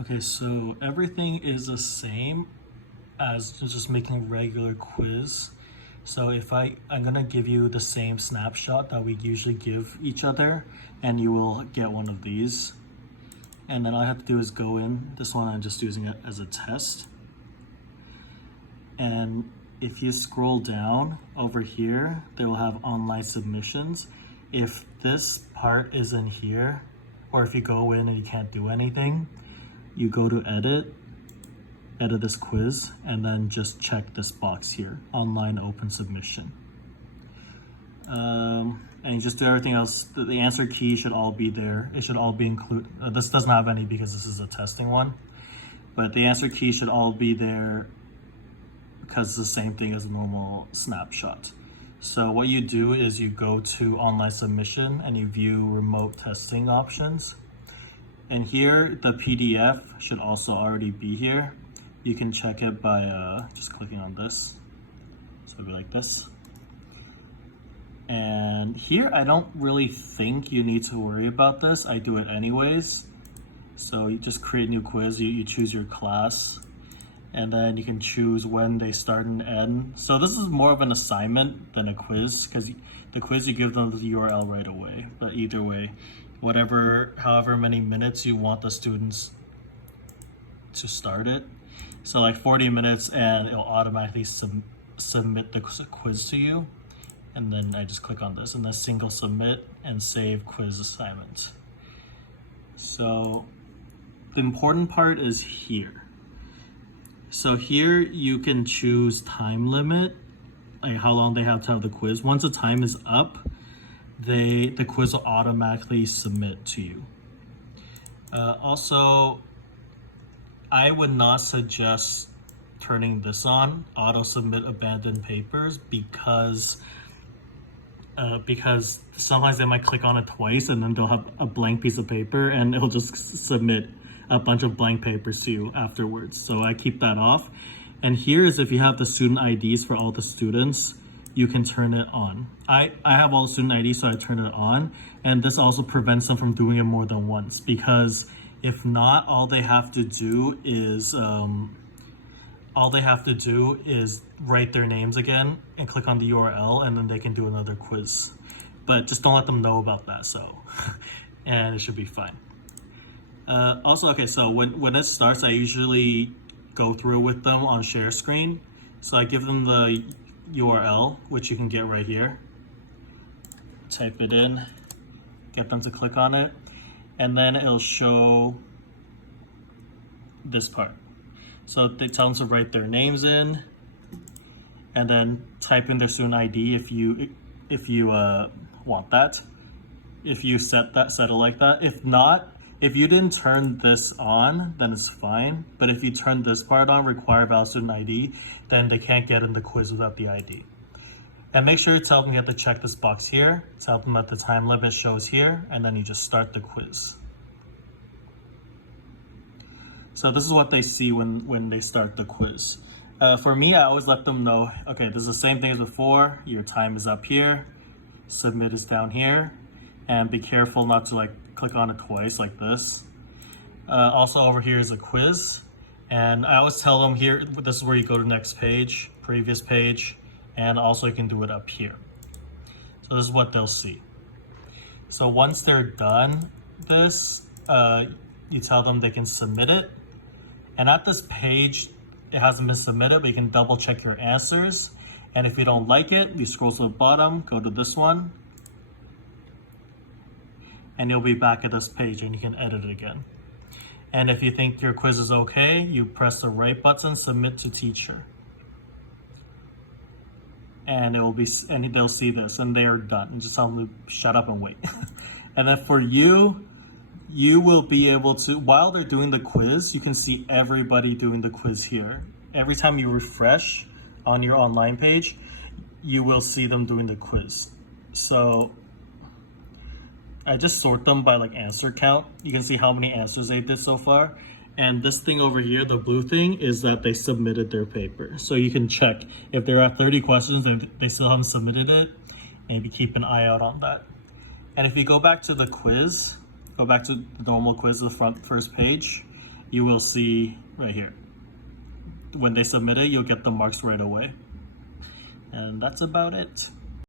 Okay, so everything is the same as just making a regular quiz. So I'm gonna give you the same snapshot that we usually give each other, and you will get one of these. And then all I have to do is go in. This one I'm just using it as a test. And if you scroll down over here, they will have online submissions. If this part isn't here, or if you go in and you can't do anything, you go to edit this quiz, and then just check this box here, online open submission. And you just do everything else. The answer key should all be there. It should all be included. This doesn't have any because this is a testing one, but the answer key should all be there because it's the same thing as a normal snapshot. So what you do is you go to online submission and you view remote testing options. And here, the PDF should also already be here. You can check it by just clicking on this. So it'll be like this. And here, I don't really think you need to worry about this. I do it anyways. So you just create a new quiz, you choose your class, and then you can choose when they start and end. So this is more of an assignment than a quiz, because the quiz you give them the URL right away. But either way, however many minutes you want the students to start it. So like 40 minutes and it'll automatically submit the quiz to you. And then I just click on this and then single submit and save quiz assignment. So the important part is here. So here you can choose time limit, like how long they have to have the quiz. Once the time is up, the quiz will automatically submit to you. Also, I would not suggest turning this on, auto submit abandoned papers, because sometimes they might click on it twice and then they'll have a blank piece of paper and it'll just submit a bunch of blank papers to you afterwards. So I keep that off. And here is if you have the student IDs for all the students, you can turn it on. I have all the student IDs, so I turn it on. And this also prevents them from doing it more than once, because if not, all they have to do is write their names again and click on the URL, and then they can do another quiz. But just don't let them know about that, so, and it should be fine. Also, okay, so when it starts, I usually go through with them on share screen. So I give them the URL, which you can get right here. Type it in, get them to click on it, and then it'll show this part. So they tell them to write their names in, and then type in their student ID if you want that. If you set it like that. If not, if you didn't turn this on, then it's fine. But if you turn this part on, require valid student ID, then they can't get in the quiz without the ID. And make sure you tell them you have to check this box here. Tell them that the time limit shows here, and then you just start the quiz. So this is what they see when they start the quiz. For me, I always let them know, okay, this is the same thing as before. Your time is up here. Submit is down here. And be careful not to click on it twice like this. Also over here is a quiz. And I always tell them here, this is where you go to next page, previous page, and also you can do it up here. So this is what they'll see. So once they're done this, you tell them they can submit it. And at this page, it hasn't been submitted, but you can double check your answers. And if you don't like it, you scroll to the bottom, go to this one, and you'll be back at this page and you can edit it again. And if you think your quiz is okay, you press the right button, submit to teacher. And they'll see this and they are done. And just tell them to shut up and wait. And then for you will be able to, while they're doing the quiz, you can see everybody doing the quiz here. Every time you refresh on your online page, you will see them doing the quiz. So I just sort them by answer count. You can see how many answers they did so far. And this thing over here, the blue thing, is that they submitted their paper. So you can check if there are 30 questions and they still haven't submitted it, maybe keep an eye out on that. And if you go back to the quiz, go back to the normal quiz, the first page, you will see right here. When they submit it, you'll get the marks right away. And that's about it.